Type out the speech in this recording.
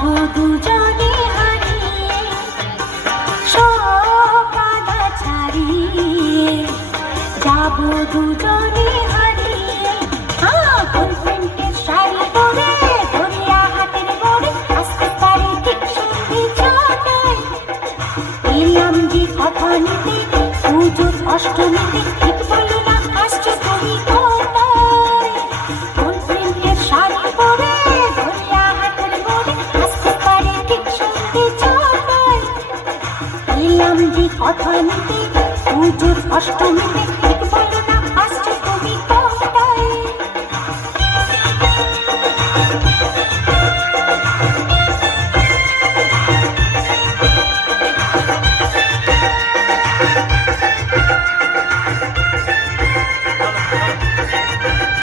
যাবো দুজনে হারিয়ে সব বাধা ছাড়িয়ে, যাবো দুজনে হারিয়ে। বয়ফ্রেন্ডের শাড়ি পরে দরিয়া হাতের মোড়ে আসতে পারি ঠিক সন্ধে ছটায়। এলাম যে কথা নিতে পুজোর অষ্টমীতে, ঠিক বলো না আসছো তুমি কোথায়? বয়ফ্রেন্ডের শাড়ি পরে দরিয়া হাতের মোড়ে আসতে পারি ঠিক সন্ধে ছটায়। এলাম যে কথা নিতে পুজোর অষ্টমীতে।